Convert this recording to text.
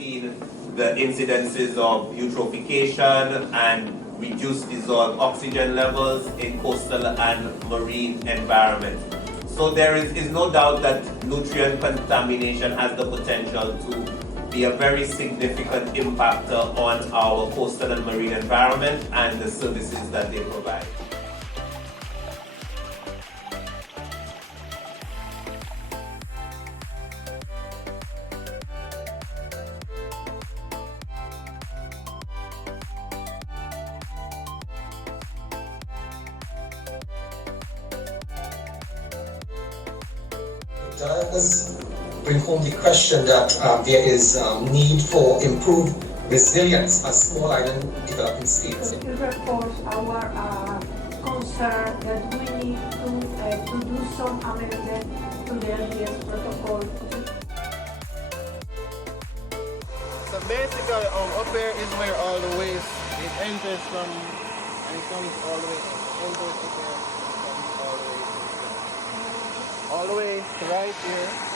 seen the incidences of eutrophication and reduced dissolved oxygen levels in coastal and marine environments. So there is no doubt that nutrient contamination has the potential to be a very significant impactor on our coastal and marine environment and the services that they provide. Does bring home the question that there is need for improved resilience as small island developing states. It reinforces our concern that we need to do some amendment to the LDS protocol. So basically, up here is where all the waste it enters from, and it comes all the way enters up here, comes all the way to right here.